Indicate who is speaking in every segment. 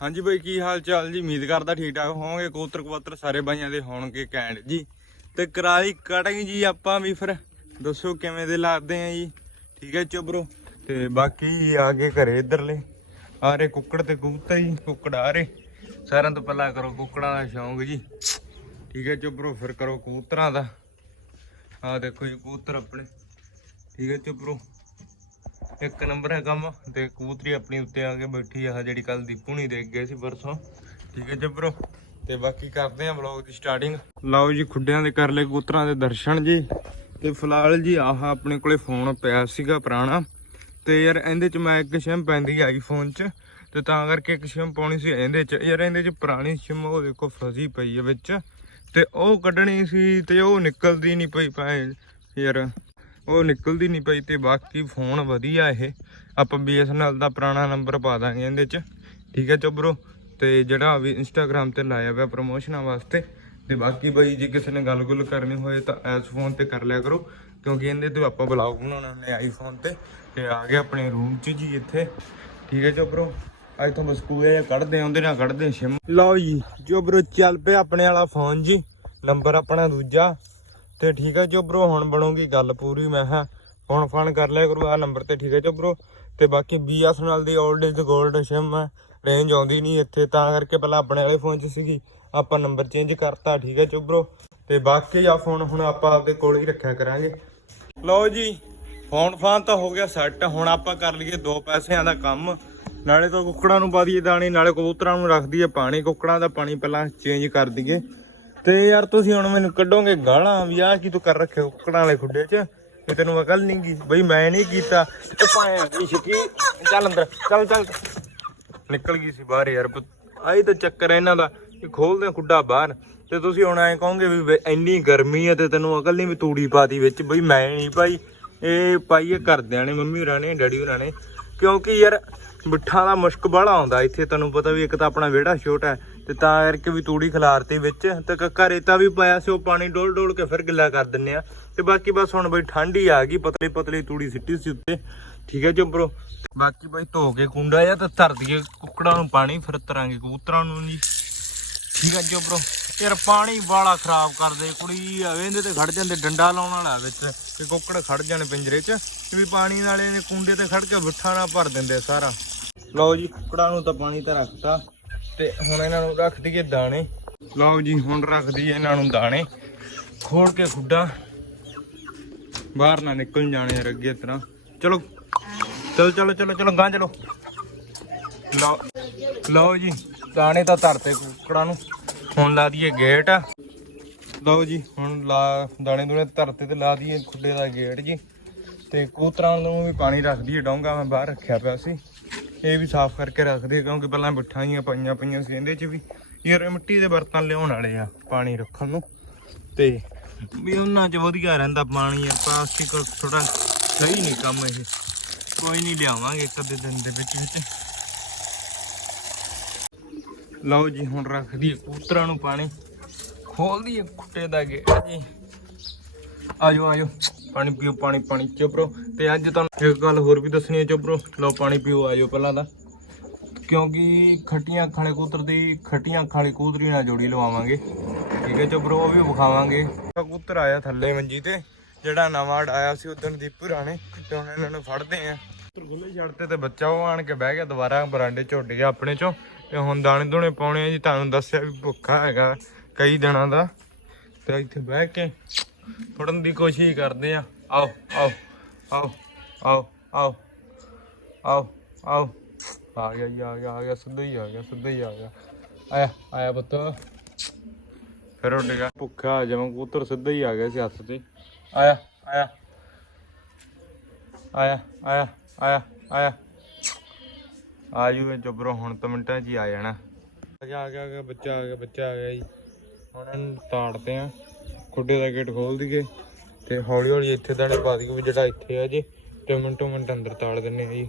Speaker 1: ਹਾਂਜੀ ਬਾਈ, ਕੀ ਹਾਲ ਚਾਲ ਜੀ? ਉਮੀਦ ਕਰਦਾ ਠੀਕ ਠਾਕ ਹੋਵੋਗੇ। ਕੋਤਰ ਕਬੂਤਰ ਸਾਰੇ ਬਾਈਆਂ ਦੇ ਹੋਣਗੇ ਕੈਂਡ ਜੀ। ਤੇ ਕਰਾਲੀ ਕਟਿੰਗ ਜੀ ਆਪਾਂ ਵੀ ਫਿਰ। ਦੱਸੋ ਕਿਵੇਂ ਦੇ ਲੱਗਦੇ ਆ ਜੀ? ਠੀਕ ਹੈ ਚੋਬਰੋ ਤੇ ਬਾਕੀ ਆ ਗਏ ਘਰੇ ਇਧਰਲੇ। ਆ ਰਹੇ ਕੁੱਕੜ ਤੇ ਕਬੂਤਰ ਜੀ, ਕੁੱਕੜ ਆ ਰਹੇ। ਸਾਰਿਆਂ ਤੋਂ ਪਹਿਲਾਂ ਕਰੋ ਕੁੱਕੜਾਂ ਦਾ ਸ਼ੌਂਕ ਜੀ। ਠੀਕ ਹੈ ਚੋਬਰੋ ਫਿਰ ਕਰੋ ਕਬੂਤਰਾਂ ਦਾ। ਆ ਦੇਖੋ ਜੀ ਕਬੂਤਰ ਆਪਣੇ। ਠੀਕ ਹੈ ਚੋਬਰੋ ਇੱਕ ਨੰਬਰ ਹੈ ਕੰਮ ਤੇ ਕਬੂਤਰੀ ਆਪਣੀ ਉੱਤੇ ਆ ਕੇ ਬੈਠੀ ਆ ਜਿਹੜੀ ਕੱਲ ਦੀਪੂ ਨਹੀਂ ਦੇਖ ਗਏ ਸੀ ਪਰਸੋਂ। ਠੀਕ ਹੈ ਜੱਬਰੋ ਤੇ ਬਾਕੀ ਕਰਦੇ ਆ ਵਲੌਗ ਦੀ ਸਟਾਰਟਿੰਗ ਲਓ ਜੀ ਖੁੱਡਿਆਂ ਦੇ ਕਰ ਲਏ ਕਬੂਤਰਾਂ ਦੇ ਦਰਸ਼ਨ ਜੀ। ਤੇ ਫਿਲਹਾਲ ਜੀ ਆਹ ਆਪਣੇ ਕੋਲੇ ਫੋਨ ਪਿਆ ਸੀਗਾ ਪੁਰਾਣਾ। ਤੇ ਯਾਰ ਇਹਦੇ ਚ ਮੈਂ ਇੱਕ ਸਿਮ ਪੈਂਦੀ ਆਈਫੋਨ ਚ। ਤੇ ਤਾਂ ਕਰਕੇ ਇੱਕ ਸਿਮ ਪਾਉਣੀ ਸੀ ਇਹਦੇ ਚ। ਯਾਰ ਇਹਦੇ ਚ ਪੁਰਾਣੀ ਸਿਮ ਉਹ ਦੇਖੋ ਫਸੀ ਪਈ ਹੈ ਵਿੱਚ। ਤੇ ਉਹ ਕੱਢਣੀ ਸੀ ਤੇ ਉਹ ਨਿਕਲਦੀ ਨਹੀਂ ਪਈ ਪਾਏ ਯਾਰ ਉਹ ਨਿਕਲਦੀ ਨਹੀਂ ਪਈ ਤੇ ਬਾਕੀ ਫੋਨ ਵਧੀਆ ਇਹ। ਆਪਾਂ BSNL ਦਾ ਪੁਰਾਣਾ ਨੰਬਰ ਪਾ ਦਾਂਗੇ ਇਹਦੇ ਚ। ਠੀਕ ਹੈ ਚੋਬਰੋ, ਤੇ ਜਿਹੜਾ ਵੀ ਇੰਸਟਾਗ੍ਰam ਤੇ ਲਾਇਆ ਹੋਇਆ ਪ੍ਰਮੋਸ਼ਨਾਂ ਵਾਸਤੇ। ਤੇ ਬਾਕੀ ਬਈ ਜੇ ਕਿਸੇ ਨੇ ਗੱਲ-ਗੁੱਲ ਕਰਨੀ ਹੋਏ ਤਾਂ ਇਸ ਫੋਨ ਤੇ ਕਰ ਲਿਆ ਕਰੋ। ਕਿਉਂਕਿ ਇਹਦੇ ਤੇ ਆਪਾਂ ਬਲੌਗ ਬਣਾਉਣਾ ਨੇ ਆਈਫੋਨ ਤੇ। ਤੇ ਆ ਗਿਆ ਆਪਣੇ ਰੂਮ 'ਚ ਜੀ ਇੱਥੇ। ਠੀਕ ਹੈ ਚੋਬਰੋ, ਅੱਜ ਤੋਂ ਬਸ ਜਾਂ ਕੱਢਦੇ ਆਉਂਦੇ ਨਾ ਕੱਢਦੇ ਸ਼ਿਮ ਲਓ ਜੀ ਜੋਬਰੋ ਚੱਲ ਪਿਆ ਆਪਣੇ ਵਾਲਾ ਫੋਨ ਜੀ। ਨੰਬਰ ਆਪਣਾ ਦੂਜਾ। ਤੇ ਠੀਕ ਹੈ ਜੋ ਬ్రో ਹੁਣ ਬਣੂਗੀ ਗੱਲ ਪੂਰੀ, ਮੈਂ ਹਾਂ ਫੋਨ ਫਨ ਕਰ ਲਿਆ ਕਰੋ ਆ ਨੰਬਰ ਤੇ ਠੀਕ ਹੈ ਜੋ ਬ్రో ਤੇ ਬਾਕੀ ਬੀਐਸ ਨਾਲ ਦੀ old is gold SIM range ਆਉਂਦੀ ਨਹੀਂ ਇੱਥੇ, ਤਾਂ ਕਰਕੇ ਪਹਿਲਾਂ ਆਪਣੇ ਵਾਲੇ ਫੋਨ 'ਚ ਸੀਗੀ, ਆਪਾਂ ਨੰਬਰ ਚੇਂਜ ਕਰਤਾ, ਠੀਕ ਹੈ ਜੋ ਬ్రో ਤੇ ਬਾਕੀ ਆ ਫੋਨ ਹੁਣ ਆਪਾਂ ਆਪਦੇ ਕੋਲ ਹੀ ਰੱਖਿਆ ਕਰਾਂਗੇ। ਲਓ ਜੀ ਫੋਨ ਫਾਨ ਤਾਂ ਹੋ ਗਿਆ ਸੈੱਟ ਹੁਣ ਆਪਾਂ ਕਰ ਲਈਏ ਦੋ ਪੈਸਿਆਂ ਦਾ ਕੰਮ। ਨਾਲੇ ਤਾਂ ਕੁੱਕੜਾਂ ਨੂੰ ਪਾ ਦਈਏ ਦਾਣੇ, ਨਾਲੇ ਕਬੂਤਰਾਂ ਨੂੰ ਰੱਖ ਦਈਏ ਪਾਣੀ, ਕੁੱਕੜਾਂ ਦਾ ਪਾਣੀ ਪਹਿਲਾਂ ਚੇਂਜ ਕਰ ਦਈਏ। ਤੇ ਯਾਰ ਤੁਸੀਂ ਹੁਣ ਮੈਨੂੰ ਕੱਢੋਗੇ ਗਾਲਾਂ ਵੀ ਆ ਕੀ ਤੂੰ ਕਰ ਰੱਖਿਆ ਕੁੱਕੜਾਂ ਵਾਲੇ ਖੁੱਡੇ 'ਚ? ਤੇ ਤੈਨੂੰ ਅਕਲ ਨਹੀਂ ਗਈ ਬਈ ਮੈਂ ਨਹੀਂ ਕੀਤਾ। ਤੇ ਪਾਇਆ ਨਹੀਂ ਸ਼ਕੀ ਚੱਲ ਅੰਦਰ, ਚੱਲ ਚੱਲ। ਨਿਕਲ ਗਈ ਸੀ ਬਾਹਰ ਯਾਰ। ਆਈ ਤਾਂ ਚੱਕਰ ਇਹਨਾਂ ਦਾ ਕਿ ਖੋਲਦੇ ਖੁੱਡਾ ਬਾਹਰ। ਤੇ ਤੁਸੀਂ ਹੁਣ ਐਂ ਕਹੋਗੇ ਵੀ ਇੰਨੀ ਗਰਮੀ ਹੈ ਤੇ ਤੈਨੂੰ ਅਕਲ ਨਹੀਂ ਵੀ ਤੂੜੀ ਪਾਤੀ ਵਿੱਚ। ਬਈ ਮੈਂ ਨਹੀਂ ਭਾਈ। ਇਹ ਪਾਈਏ ਕਰਦਿਆਂ ਨੇ, ਮੰਮੀ ਹੋਰਾਂ ਨੇ, ਡੈਡੀ ਹੋਰਾਂ ਨੇ। ਕਿਉਂਕਿ ਯਾਰ ਮਿੱਠਾ ਦਾ ਮੁਸ਼ਕ ਬਾਹਲਾ ਆਉਂਦਾ। ਇੱਥੇ ਤੁਹਾਨੂੰ ਪਤਾ ਵੀ ਇੱਕ ਤਾਂ ਆਪਣਾ ਵਿਹੜਾ ਛੋਟਾ ਹੈ। ਤੇ ਤਾਂ ਕਰਕੇ ਵੀ ਤੂੜੀ ਖਿਲਾਰਤੀ ਵਿੱਚ ਤੇ ਕੱਕਾ ਰੇਤਾ ਵੀ ਪਾਇਆ ਸੀ ਉਹ ਪਾਣੀ ਡੋਲ ਡੋਲ ਕੇ ਫਿਰ ਗਿੱਲਾ ਕਰ ਦਿੰਨੇ ਆ। ਤੇ ਬਾਕੀ ਬਸ ਹੁਣ ਬਈ ਠੰਡ ਹੀ ਆ ਗਈ, ਪਤਲੀ ਪਤਲੀ ਤੂੜੀ ਸਿੱਟੀ ਸੀ ਉੱਤੇ। ਠੀਕ ਹੈ ਜੰਬਰੋ ਬਾਕੀ ਬਈ ਧੋ ਕੇ ਕੁੰਡਾ ਜਾਂ ਤਾਂ ਧਰ ਦਈਏ, ਕੁੱਕੜਾਂ ਨੂੰ ਪਾਣੀ, ਫਿਰ ਤਰਾਂਗੇ ਕਬੂਤਰਾਂ ਨੂੰ ਜੀ ਠੀਕ ਹੈ ਜੰਬਰੋ ਯਾਰ ਪਾਣੀ ਵਾਲਾ ਖਰਾਬ ਕਰਦੇ, ਕੁੜੀ ਆ ਤੇ ਖੜ ਜਾਂਦੇ, ਡੰਡਾ ਲਾਉਣ ਵਾਲਾ ਵਿੱਚ। ਤੇ ਕੁੱਕੜ ਖੜ ਜਾਣ ਪਿੰਜਰੇ 'ਚ ਵੀ ਪਾਣੀ ਨਾਲੇ ਨੇ ਕੁੰਡੇ ਤੇ ਖੜ ਕੇ ਬਿੱਠਾ ਨਾ ਭਰ ਦਿੰਦੇ ਸਾਰਾ। ਲਓ ਜੀ, ਕੁੱਕੜਾਂ ਨੂੰ ਤਾਂ ਪਾਣੀ ਤਾਂ ਰੱਖਤਾ। ਤੇ ਹੁਣ ਇਹਨਾਂ ਨੂੰ ਰੱਖ ਦਈਏ ਦਾਣੇ। ਲਓ ਜੀ, ਹੁਣ ਰੱਖ ਦਈਏ ਇਹਨਾਂ ਨੂੰ ਦਾਣੇ। ਖੋਲ ਕੇ ਖੁੱਡਾ ਬਾਹਰ ਨਾ ਨਿਕਲ ਜਾਣੇ ਯਾਰ ਅੱਗੇ ਤਰ੍ਹਾਂ ਚਲੋ। ਚਲੋ ਚਲੋ ਚਲੋ ਚਲੋ ਗਾਂ ਚਲੋ। ਲਓ। ਲਓ ਜੀ, ਦਾਣੇ ਤਾਂ ਧਰਤੇ ਕੁੱਕੜਾਂ ਨੂੰ। ਹੁਣ ਲਾ ਦਈਏ ਗੇਟ। ਲਓ ਜੀ, ਹੁਣ ਲਾ ਦਾਣੇ ਦੂਣੇ ਧਰਤੇ ਤੇ ਲਾ ਦਈਏ ਖੁੱਡੇ ਦਾ ਗੇਟ ਜੀ। ਤੇ ਕੂਤਰਾਂ ਨੂੰ ਵੀ ਪਾਣੀ ਰੱਖ ਦਈਏ, ਡੋਂਗਾ ਮੈਂ ਬਾਹਰ ਰੱਖਿਆ ਪਿਆ ਸੀ। ਇਹ ਵੀ ਸਾਫ਼ ਕਰਕੇ ਰੱਖਦੇ ਕਿਉਂਕਿ ਪਹਿਲਾਂ ਬਿਠਾਈਆਂ ਪਾਈਆਂ ਪਈਆਂ ਸੀ ਇਹਦੇ 'ਚ ਵੀ। ਯਾਰ ਮਿੱਟੀ ਦੇ ਬਰਤਨ ਲਿਆਉਣ ਵਾਲੇ ਆ, ਪਾਣੀ ਰੱਖਣ ਨੂੰ। ਤੇ ਵੀ ਉਹਨਾਂ 'ਚ ਵਧੀਆ ਰਹਿੰਦਾ ਪਾਣੀ ਆ ਪਲਾਸਟਿਕ ਥੋੜਾ ਸਹੀ ਨਹੀਂ ਕੰਮ ਇਹ। ਕੋਈ ਨਹੀਂ ਲਿਆਵਾਂਗੇ ਇੱਕ ਅੱਧੇ ਦਿਨ ਦੇ ਵਿੱਚ ਵਿੱਚ। ਲਓ ਜੀ, ਹੁਣ ਰੱਖ ਦਈਏ ਕਬੂਤਰਾਂ ਨੂੰ ਪਾਣੀ। ਖੋਲ ਦਈਏ ਖੁੱਟੇ ਦਾ ਗੇਟ ਜੀ। ਆਜੋ ਆਜੋ। ਪਾਣੀ ਪੀਓ, ਪਾਣੀ ਪਾਣੀ ਚੋਬਰੋ ਤੇ ਅੱਜ ਤੁਹਾਨੂੰ ਇੱਕ ਗੱਲ ਹੋਰ ਵੀ ਦੱਸਣੀ ਹੈ ਚੋਬਰੋ ਲਓ, ਪਾਣੀ ਪੀਓ ਆਜੋ ਪਹਿਲਾਂ ਤਾਂ। ਕਿਉਂਕਿ ਖੱਟੀਆਂ ਅੱਖਾਂ ਵਾਲੇ ਕਬੂਤਰ ਦੀ, ਖੱਟੀਆਂ ਅੱਖਾਂ ਵਾਲੀ ਕਬੂਤਰੀ ਨਾਲ ਜੋੜੀ ਲਵਾਵਾਂਗੇ। ਠੀਕ ਹੈ ਚੋਬਰੋ ਉਹ ਵੀ ਵਿਖਾਵਾਂਗੇ। ਕਬੂਤਰ ਆਇਆ ਥੱਲੇ ਮੰਜੀ ਤੇ, ਜਿਹੜਾ ਨਵਾਂ ਆਇਆ ਸੀ ਉਦੋਂ ਦੀਪੂ ਰਾਣੇ। ਤੇ ਹੁਣ ਇਹਨਾਂ ਨੂੰ ਫੜਦੇ ਆ। ਕਬੂਤਰ ਖੁੱਲੇ ਛੱਡਤੇ ਤੇ ਬੱਚਾ ਉਹ ਆਣ ਕੇ ਬਹਿ ਗਿਆ ਦੁਬਾਰਾ, ਬਰਾਂਡੇ ਚ ਗਿਆ ਆਪਣੇ ਚੋਂ। ਤੇ ਹੁਣ ਦਾਣੇ ਦੂਣੇ ਪਾਉਣੇ ਆ ਜੀ, ਤੁਹਾਨੂੰ ਦੱਸਿਆ ਵੀ ਭੁੱਖਾ ਹੈਗਾ ਕਈ ਦਿਨਾਂ ਦਾ। ਤੇ ਇੱਥੇ ਬਹਿ ਕੇ ਫੜਨ ਦੀ ਕੋਸ਼ਿਸ਼ ਕਰਦੇ ਆ। ਆਓ ਆਓ ਆਓ ਆਓ ਆਓ ਆਓ ਆਓ। ਆ ਗਿਆ ਆ ਗਿਆ ਆ ਗਿਆ, ਸਿੱਧਾ ਹੀ ਆ ਗਿਆ, ਸਿੱਧਾ ਹੀ ਆ ਗਿਆ। ਆਇਆ ਆਇਆ ਪੁੱਤ। ਫਿਰ ਉੱਡ ਗਿਆ। ਭੁੱਖਾ ਜਿਵੇਂ ਕਬੂਤਰ ਸਿੱਧਾ ਹੀ ਆ ਗਿਆ ਸੀ ਹੱਥ ਤੇ। ਆਇਆ ਆਇਆ। ਆਇਆ ਆਇਆ ਆਇਆ ਆਇਆ। ਆ ਜੂ ਜਬਰੋ ਹੁਣ ਤਾਂ ਮਿੰਟਾਂ 'ਚ ਹੀ ਆ ਜਾਣਾ। ਆ ਗਿਆ ਆ ਗਿਆ, ਬੱਚਾ ਆ ਗਿਆ, ਬੱਚਾ ਆ ਗਿਆ ਜੀ। ਹੁਣ ਇਹਨੂੰ ਤਾੜਦੇ ਆ। ਖੁੱਡੇ ਦਾ ਗੇਟ ਖੋਲ ਦਈਏ ਤੇ ਹੌਲੀ ਹੌਲੀ ਇੱਥੇ ਦਾਣੇ ਪਾ ਦਈਏ ਵੀ ਜਿਹੜਾ ਇੱਥੇ ਆ ਜੀ, ਤੇ ਮਿੰਟੋ ਮਿੰਟ ਅੰਦਰ ਤਾੜ ਦਿੰਨੇ ਆ ਜੀ।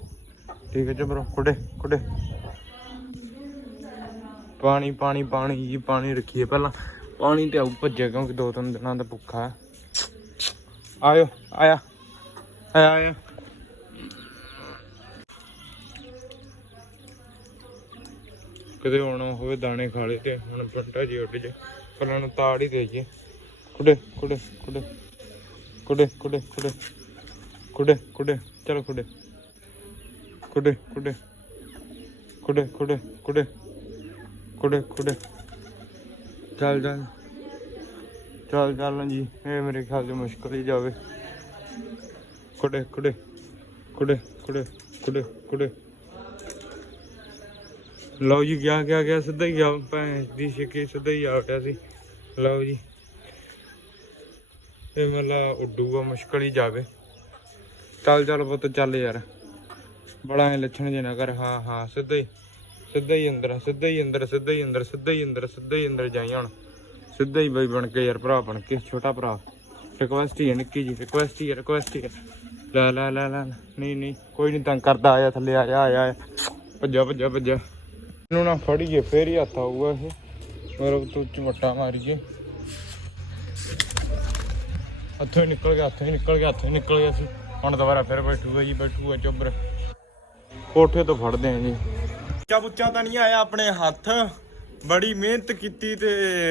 Speaker 1: ਠੀਕ ਹੈ ਜਬਰੋ ਖੁੱਡੇ ਖੁੱਡੇ। ਪਾਣੀ ਪਾਣੀ ਪਾਣੀ ਜੀ, ਪਾਣੀ ਰੱਖੀਏ ਪਹਿਲਾਂ। ਪਾਣੀ ਤੇ ਆਉ ਭੱਜਿਆ ਕਿਉਂਕਿ ਦੋ ਤਿੰਨ ਦਿਨਾਂ ਦਾ ਭੁੱਖਾ ਹੈ। ਆਇਓ, ਆਇਆ ਆਇਆ ਆਇਆ। ਕਦੇ ਹੁਣ ਹੋਵੇ ਦਾਣੇ ਖਾ ਲਏ ਤੇ ਹੁਣ ਪੰਟਾ ਜੀ ਉੱਡ ਜੇ। ਪਹਿਲਾਂ ਨੂੰ ਤਾੜ ਹੀ ਦੇਈਏ। ਕੁੜੇ ਕੁੜੇ ਕੁੜੇ। ਕੁੜੇ ਕੁੜੇ ਕੁੜੇ। ਕੁੜੇ ਕੁੜੇ। ਚਲੋ ਕੁੜੇ। ਕੁੜੇ ਕੁੜੇ। ਕੁੜੇ ਕੁੜੇ ਕੁੜੇ। ਕੁੜੇ ਕੁੜੇ। ਚੱਲ ਚੱਲ। ਚੱਲ ਚੱਲ ਜੀ। ਇਹ ਮੇਰੇ ਖਿਆਲ 'ਚ ਮੁਸ਼ਕਲ ਹੀ ਜਾਵੇ। ਕੁੜੇ ਕੁੜੇ। ਕੁੜੇ ਕੁੜੇ ਕੁੜੇ ਕੁੜੇ। ਲਓ ਜੀ, ਗਿਆ ਗਿਆ ਗਿਆ। ਸਿੱਧਾ ਹੀ ਗਿਆ ਭੈਣ ਦੀ ਛਿੱਕੀ ਸਿੱਧਾ ਹੀ ਆ ਗਿਆ ਸੀ। ਲਓ ਜੀ। ਇਹ ਮਲਾ ਉੱਡੂਗਾ, ਮੁਸ਼ਕਲ ਹੀ ਜਾਵੇ। ਚੱਲ ਚੱਲ ਪੁੱਤ, ਚੱਲ ਯਾਰ। ਬੜਾ ਐ ਲੱਛਣ ਜੇ ਨਾ ਕਰ ਹਾਂ ਹਾਂ, ਸਿੱਧਾ ਹੀ ਸਿੱਧਾ ਹੀ ਅੰਦਰ, ਸਿੱਧਾ ਹੀ ਅੰਦਰ, ਸਿੱਧਾ ਹੀ ਅੰਦਰ, ਸਿੱਧਾ ਹੀ ਅੰਦਰ, ਸਿੱਧਾ ਹੀ ਅੰਦਰ ਜਾਈ ਹੁਣ। ਸਿੱਧਾ ਹੀ ਬਈ ਬਣ ਕੇ ਯਾਰ, ਭਰਾ ਬਣ ਕੇ, ਛੋਟਾ ਭਰਾ। ਰਿਕਵੈਸਟ ਹੀ ਹੈ, ਨਿੱਕੀ ਜੀ ਰਿਕਵੈਸਟ ਹੀ ਹੈ ਰਿਕਵੈਸਟ ਹੀ ਹੈ। ਲੈ ਲੈ ਲੈ ਲੈ ਨਹੀਂ ਨਹੀਂ, ਕੋਈ ਨਹੀਂ, ਤੰਗ ਕਰਦਾ, ਆਇਆ ਥੱਲੇ, ਆਇਆ ਆਇਆ ਆਇਆ। ਭੱਜਾ ਭੱਜਾ ਭੱਜਾ। ਇਹਨੂੰ ਨਾ ਫੜੀਏ, ਫੇਰ ਹੀ ਹੱਥ ਆਊਗਾ ਇਹ। ਪਰ ਤੂੰ ਚਮਟਾ ਮਾਰੀਏ। ਹੱਥੋਂ ਹੀ ਨਿਕਲ ਗਿਆ, ਹੱਥੋਂ ਹੀ ਨਿਕਲ ਗਿਆ, ਹੱਥੋਂ ਹੀ ਨਿਕਲ ਗਿਆ ਸੀ। ਹੁਣ ਦੁਬਾਰਾ ਫਿਰ ਬੈਠੂਗਾ ਜੀ, ਬੈਠੂਗਾ ਚੁੱਬਰ ਕੋਠੇ ਤੋਂ ਫੜਦੇ ਆਂ ਜੀ। ਬੱਚਾ ਬੁੱਚਾ ਤਾਂ ਨਹੀਂ ਆਇਆ ਆਪਣੇ ਹੱਥ। ਬੜੀ ਮਿਹਨਤ ਕੀਤੀ ਤੇ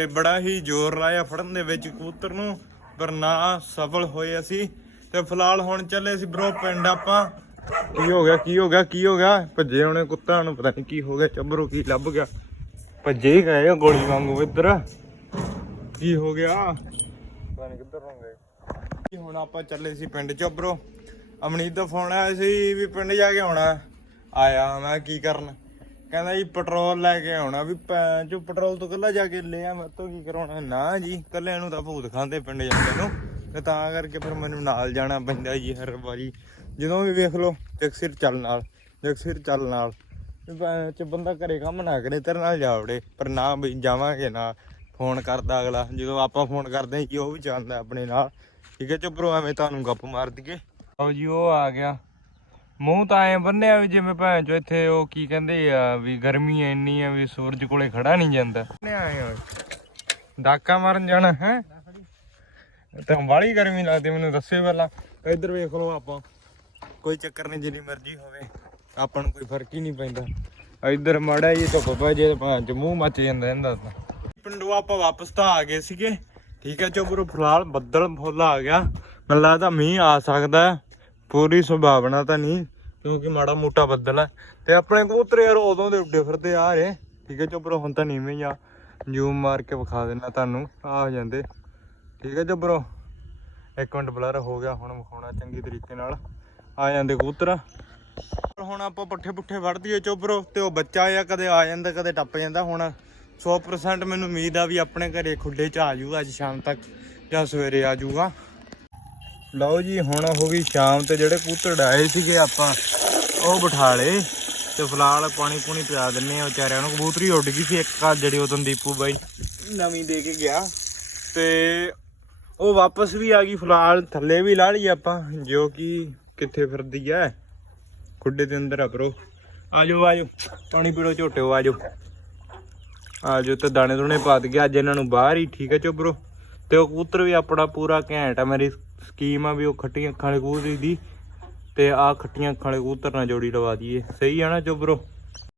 Speaker 1: ਬੜਾ ਹੀ ਜ਼ੋਰ ਲਾਇਆ ਫੜਨ ਦੇ ਵਿੱਚ ਕਬੂਤਰ ਨੂੰ। ਪਰ ਨਾ ਸਫਲ ਹੋਏ ਅਸੀਂ। ਤੇ ਫਿਲਹਾਲ ਹੁਣ ਚੱਲੇ ਸੀ ਬਰੋ ਪਿੰਡ ਆਪਾਂ। ਕੀ ਹੋ ਗਿਆ, ਕੀ ਹੋ ਗਿਆ, ਕੀ ਹੋ ਗਿਆ? ਭੱਜੇ ਹੁਣੇ ਕੁੱਤਾ ਨੂੰ, ਪਤਾ ਨਹੀਂ ਕੀ ਹੋ ਗਿਆ, ਚੱਬਰੋ ਕੀ ਲੱਭ ਗਿਆ। ਭੱਜੇ ਹੀ ਗਏ ਗੋਲੀ ਵਾਂਗੂ ਇੱਧਰ। ਕੀ ਹੋ ਗਿਆ? ਪਤਾ ਨਹੀਂ ਕਿੱਧਰ ਨੂੰ ਗਏ। ਹੁਣ ਆਪਾਂ ਚੱਲੇ ਸੀ ਪਿੰਡ ਚੱਬਰੋ ਅਮਨੀਤ ਦਾ ਫੋਨ ਆਇਆ ਸੀ ਵੀ ਪਿੰਡ ਜਾ ਕੇ ਆਉਣਾ। ਆਇਆ ਮੈਂ, ਕੀ ਕਰਨ? ਕਹਿੰਦਾ ਜੀ ਪੈਟਰੋਲ ਲੈ ਕੇ ਆਉਣਾ। ਵੀ ਭੈਣ ਪੈਟਰੋਲ ਤੋਂ ਕੱਲਾ ਜਾ ਕੇ ਲਿਆ ਮੈਂ ਤੋਂ ਕੀ ਕਰਾਉਣਾ? ਨਾ ਜੀ ਕੱਲਿਆਂ ਨੂੰ ਤਾਂ ਭੂਤ ਖਾਂਦੇ ਪਿੰਡ ਜਾਂਦੇ ਨੂੰ। ਤੇ ਤਾਂ ਕਰਕੇ ਫਿਰ ਮੈਨੂੰ ਨਾਲ ਜਾਣਾ ਪੈਂਦਾ ਜੀ ਹਰ ਵਾਰੀ। ਜਦੋਂ ਵੀ ਵੇਖ ਲਓ, ਇੱਕ ਸਿਰ ਚੱਲ ਨਾਲ, ਇੱਕ ਸਿਰ ਚੱਲ ਨਾਲ। ਚ ਬੰਦਾ ਘਰੇ ਕੰਮ ਨਾ ਕਰੇ, ਤੇਰੇ ਨਾਲ ਜਾ ਵੜੇ ਪਰ ਨਾ ਵੀ ਜਾਵਾਂਗੇ ਨਾ। ਫੋਨ ਕਰਦਾ ਅਗਲਾ। ਜਦੋਂ ਆਪਾਂ ਫੋਨ ਕਰਦੇ ਹਾਂ ਕਿ ਉਹ ਵੀ ਜਾਂਦਾ ਆਪਣੇ ਨਾਲ। ਠੀਕ ਹੈ ਚੁੱਪਰੋ ਐਵੇਂ ਤੁਹਾਨੂੰ ਗੱਪ ਮਾਰ ਦਈਏ। ਆਓ ਜੀ ਉਹ ਆ ਗਿਆ। ਮੂੰਹ ਤਾਂ ਐ ਬੰਨਿਆ ਵੀ ਜਿਵੇਂ ਭੈਣ ਚੋ ਇੱਥੇ ਉਹ ਕੀ ਕਹਿੰਦੇ ਆ ਵੀ ਗਰਮੀ ਇੰਨੀ ਆ ਵੀ ਸੂਰਜ ਕੋਲੇ ਖੜਾ ਨਹੀਂ ਜਾਂਦਾ। ਆਏ ਡਾਕਾ ਮਾਰਨ ਜਾਣਾ ਹੈ? ਤਾਂ ਬਾਹਲੀ ਗਰਮੀ ਲੱਗਦੀ ਮੈਨੂੰ ਦੱਸੇ ਪਹਿਲਾਂ। ਇੱਧਰ ਵੇਖ ਲਓ ਆਪਾਂ। ਕੋਈ ਚੱਕਰ ਨਹੀਂ ਜਿੰਨੀ ਮਰਜ਼ੀ ਹੋਵੇ। ਆਪਾਂ ਨੂੰ ਕੋਈ ਫ਼ਰਕ ਹੀ ਨਹੀਂ ਪੈਂਦਾ। ਇੱਧਰ ਮਾੜਾ ਜੀ ਧੁੱਪ ਪੈ ਜੇ ਭਾਂ ਚ ਮੂੰਹ ਮੱਚ ਜਾਂਦਾ ਇਹਦਾ ਤਾਂ ਪਿੰਡੋਂ ਆਪਾਂ ਵਾਪਸ ਤਾਂ ਆ ਗਏ ਸੀਗੇ। ਠੀਕ ਹੈ ਚੋਬਰੋ ਫਿਲਹਾਲ ਬੱਦਲ ਫੁੱਲ ਆ ਗਿਆ। ਮੈਨੂੰ ਲੱਗਦਾ ਮੀਂਹ ਆ ਸਕਦਾ ਪੂਰੀ ਸੰਭਾਵਨਾ ਤਾਂ ਨਹੀਂ, ਕਿਉਂਕਿ ਮਾੜਾ ਮੋਟਾ ਬੱਦਲ ਹੈ। ਤੇ ਆਪਣੇ ਕਬੂਤਰ ਯਾਰ ਉਦੋਂ ਦੇ ਉੱਡੇ ਫਿਰਦੇ ਆ ਰਹੇ। ਠੀਕ ਹੈ ਚੋਬਰੋ ਹੁਣ ਤਾਂ ਨੀਵੇਂ ਹੀ ਆ। ਜ਼ੂਮ ਮਾਰ ਕੇ ਵਿਖਾ ਦੇਣਾ ਤੁਹਾਨੂੰ। ਆ ਹੋ ਜਾਂਦੇ। ਠੀਕ ਹੈ ਚੋਬਰੋ ਇੱਕ ਮਿੰਟ ਬਲਰ ਹੋ ਗਿਆ, ਹੁਣ ਵਿਖਾਉਣਾ ਚੰਗੀ ਤਰੀਕੇ ਨਾਲ। ਆ ਜਾਂਦੇ ਕਬੂਤਰ। ਹੁਣ ਆਪਾਂ ਪੱਠੇ ਪੁੱਠੇ ਵੜਦੀ ਏ ਚੋਬਰੋ ਤੇ ਉਹ ਬੱਚਾ ਆ ਕਦੇ ਆ ਜਾਂਦਾ, ਕਦੇ ਟੱਪ ਜਾਂਦਾ ਹੁਣ। 100% ਮੈਨੂੰ ਉਮੀਦ ਆ ਵੀ ਆਪਣੇ ਘਰੇ ਖੁੱਡੇ ਚ ਆ ਜਾਊਗਾ ਅੱਜ ਸ਼ਾਮ ਤੱਕ ਜਾਂ ਸਵੇਰੇ ਆ ਜਾਊਗਾ ਲਓ ਜੀ, ਹੁਣ ਹੋ ਗਈ ਸ਼ਾਮ ਤੇ ਜਿਹੜੇ ਕੂਤੜ ਆਏ ਸੀਗੇ ਆਪਾਂ, ਉਹ ਬਿਠਾ ਲਏ ਤੇ ਫਿਲਹਾਲ ਪਾਣੀ ਪੂਣੀ ਪਿਆ ਦਿੰਨੇ ਆ ਵਿਚਾਰਿਆਂ ਨੂੰ। ਕਬੂਤਰੀ ਉੱਡ ਗਈ ਸੀ ਇੱਕ ਆ ਜਿਹੜੀ ਉਦੋਂ ਦੀਪੂ ਬਾਈ ਨਵੀਂ ਦੇ ਕੇ ਗਿਆ ਤੇ ਉਹ ਵਾਪਸ ਵੀ ਆ ਗਈ ਫਿਲਹਾਲ, ਥੱਲੇ ਵੀ ਲਾ ਲਈ ਆਪਾਂ, ਜੋ ਕਿ ਕਿੱਥੇ ਫਿਰਦੀ ਐ। ਖੁੱਡੇ ਦੇ ਅੰਦਰ ਆ ਬਰੋ ਆਜੋ ਆਜੋ ਪਾਣੀ ਪੀੜੋ ਝੋਟਿਓ ਆਜੋ ਆਜੋ ਤੇ ਦਾਣੇ ਦੁਣੇ ਪਾ ਦਈਏ। ਅੱਜ ਇਹਨਾਂ ਨੂੰ ਬਾਹਰ ਹੀ, ਠੀਕ ਹੈ ਚੋਬਰੋ ਤੇ ਉਹ ਕਬੂਤਰ ਵੀ ਆਪਣਾ ਪੂਰਾ ਘੈਂਟ ਆ। ਮੇਰੀ ਸਕੀਮ ਆ ਵੀ ਉਹ ਖੱਟੀਆਂ ਅੱਖਾਂ ਵਾਲੇ ਕਬੂਤਰ ਦੀ। ਤੇ ਆ ਖੱਟੀਆਂ ਅੱਖਾਂ ਵਾਲੇ ਕਬੂਤਰ ਨਾਲ ਜੋੜੀ ਲਵਾ ਦਈਏ। ਸਹੀ ਆ ਨਾ ਚੋਬਰੋ